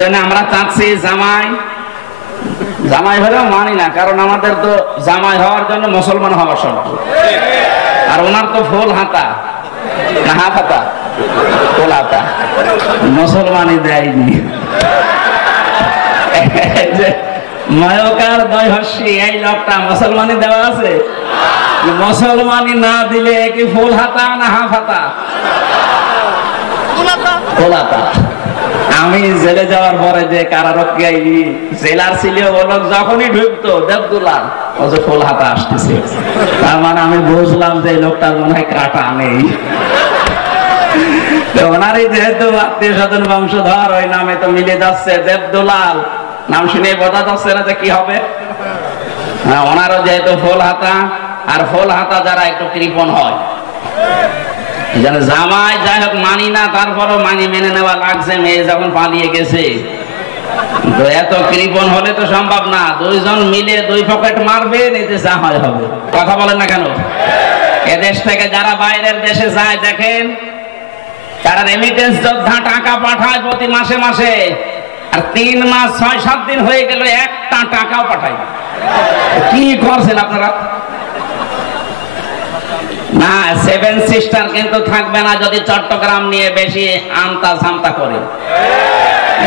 আমরা চাচ্ছি জামাই জামাই হলেও মানি না, কারণ আমাদের তো জামাই হওয়ার জন্য মুসলমান হওয়া শর্ত। আর ওনার তো ফুল হাতা না হাত হাতা ফুল হাতা, মুসলমানই দেয়নি। ময়কার দয়হস্যি এই লোকটা মুসলমানই দেওয়া আছে, মুসলমানই না দিলে কি ফুল হাতা না হাফ হাতা? ফুল হাতা। আমি জেলে যাওয়ার পরে যে কারারক্ষী জেলার ছিল ও লোক যখনই ঢুকতো দেবদুলাল ও যে ফুল হাতা আসতেছে, তার মানে আমি বুঝলাম যে এই লোকটার মনে হয় কাটা নেই। ওনারই যেহেতু আত্মীয় স্বজন বংশধর, ওই নামে তো মিলে যাচ্ছে দেবদুলাল, নাম শুনে বোঝা যাচ্ছে না যে কি হবে। ওনারও যেহেতু ফুল হাতা, আর ফুল হাতা যারা একটু কৃপণ হয়, জামাই যাই হোক মানি না, তারপরও মানি মেনে নেওয়া লাগছে। মেয়ে যখন পালিয়ে গেছে, এত কৃপণ হলে তো সম্ভব না। দুইজন মিলে দুই পকেট মারবে, নিতে যা হয় হবে। কথা বলেন না কেন? এদেশ থেকে যারা বাইরের দেশে যায় দেখেন, তারা রেমিটেন্স যোদ্ধা টাকা পাঠায় প্রতি মাসে মাসে, আর 3 মাস 6-7 দিন হয়ে গেল একটা টাকাও পাঠায়। কি করছেন আপনারা? না, 7 সিস্টার কিন্তু থাকবে না যদি চট্টগ্রাম নিয়ে বেশি আমতা সামতা করে।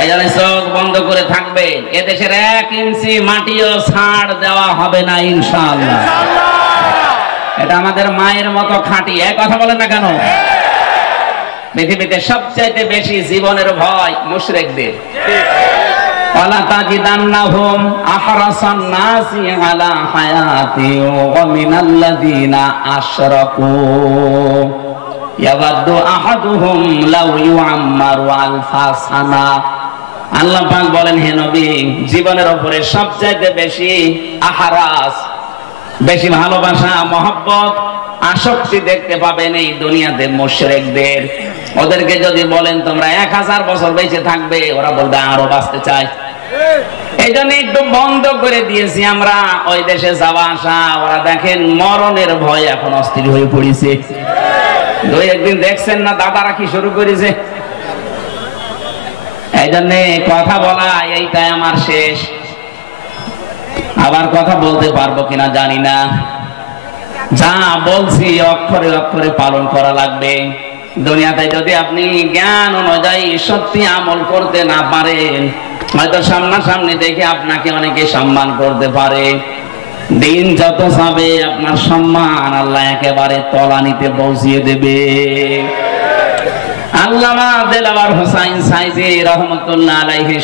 এই জন্য চোখ বন্ধ করে থাকবে। এদেশের 1 ইঞ্চি মাটিও ছাড় দেওয়া হবে না ইনশাআল্লাহ। এটা আমাদের মায়ের মতো খাঁটি। এক কথা বলেন না কেন? পৃথিবীতে সবচাইতে বেশি জীবনের ভয় মুশরিকদের। ওয়ালা তাজিদান্নাহুম আহরাসান নাসি আলা হায়াতি ওয়া মিনাল্লাযিনা আশরাকু ইয়াওয়াদ্দু আহাদুহুম লাউ ইউআম্মারু আলফা সানা। আল্লাহ পাক বলেন, হে নবী, জীবনের উপরে সবচাইতে বেশি আহরাস, বেশি ভালোবাসা, মহব্বত, আসক্তি দেখতে পাবেন এই দুনিয়াতে মুশরিকদের। ওদেরকে যদি বলেন তোমরা 1000 বছর বেঁচে থাকবে, ওরা বলবে আরো বাঁচতে চাই। এই জন্য একটু বন্ধ করে দিয়েছি আমরা ওই দেশে যাওয়া আসা। ওরা দেখেন মরণের ভয় এখন অস্থির হয়ে পড়েছে। 2-1 দিন দেখছেন না দাদারা কি শুরু করেছে। এই জন্য কথা বলা এইটাই আমার শেষ। আবার কথা বলতে পারবো কিনা জানি না। যা বলছি অক্ষরে অক্ষরে পালন করা লাগবে। দুনিয়াতে যদি আপনি জ্ঞান অনুযায়ী সত্যি আমল করতে না পারেন, হয়তো সামনাসামনি দেখে আপনাকে অনেকে সম্মান করতে পারে। দিন যত যাবে আপনার সম্মান আল্লাহ একেবারে তলানিতে পৌঁছিয়ে দেবে। আল্লামা দেলাওয়ার হোসাইন সাইদি রহমতুল্লাহ আলাইহি